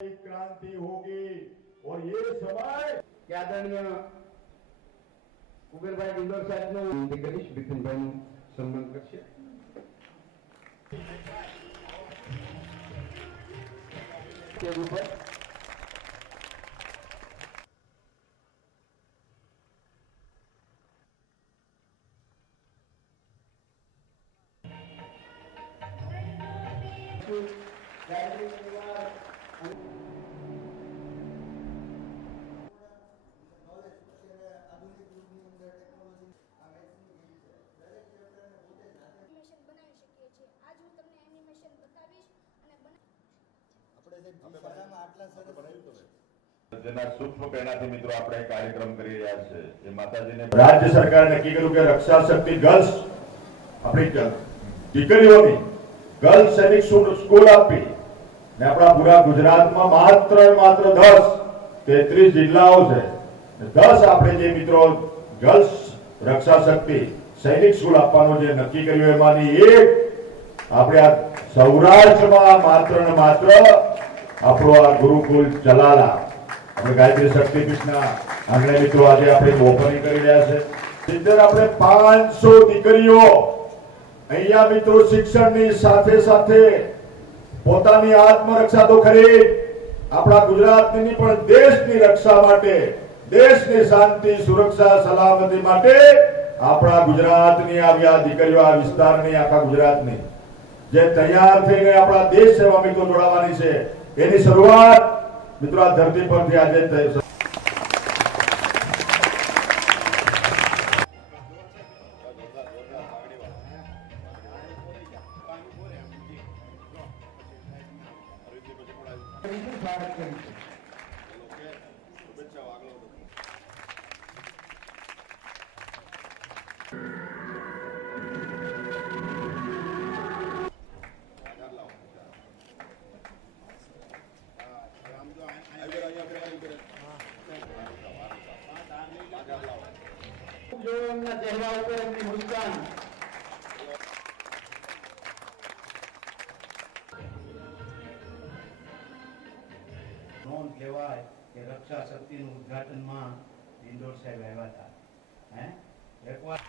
क्रांति होगी और ये समय आदरणीय कुबेरभाई डिंडोर साहेब करीश बिपिनभाई सन्मान करशे। राज्य सरकार नक्की कर्યું કે રક્ષા શક્તિ ગર્લ્સ આપણી દીકરીઓની ગર્લ્સ સૈનિક સ્કૂલ આપી ને આપણા પૂરા ગુજરાતમાં માત્ર 33 જિલ્લાઓ છે 10 આપણે જે મિત્રો ગર્લ્સ રક્ષા શક્તિ સૈનિક સ્કૂલ આપવાનું જે નક્કી કર્યું એમાંની એક આપણે આ સૌરાષ્ટ્રમાં માત્ર આપણો આ ગુરુકુલ ચલાલા આપણે ગાયત્રી શક્તિપીઠના આંગણે મિત્રો આજે આપણે ઓપનિંગ કરી રહ્યા છે. સિત્તેર આપણે 500 દીકરીઓ અહીંયા મિત્રો શિક્ષણની સાથે પોતાની આત્મરક્ષા તો ખરી આપણા ગુજરાતની પણ દેશની રક્ષા માટે દેશની શાંતિ સુરક્ષા સલામતી માટે આપણા ગુજરાતની આવ્યા દીકરીઓ આ વિસ્તારની આખા ગુજરાતની જે તૈયાર થઈને આપણા દેશ સેવા મિત્રો જોડાવાની છે એની શરૂઆત મિત્રો આ ધરતી પરથી આજે થઈ. चेहरा पर अपनी मुस्कान नोंध लेवाय કે રક્ષા શક્તિનું ઉદ્ઘાટનમાં ડિંડોર સાહેબ આવ્યા હતા. એક વાર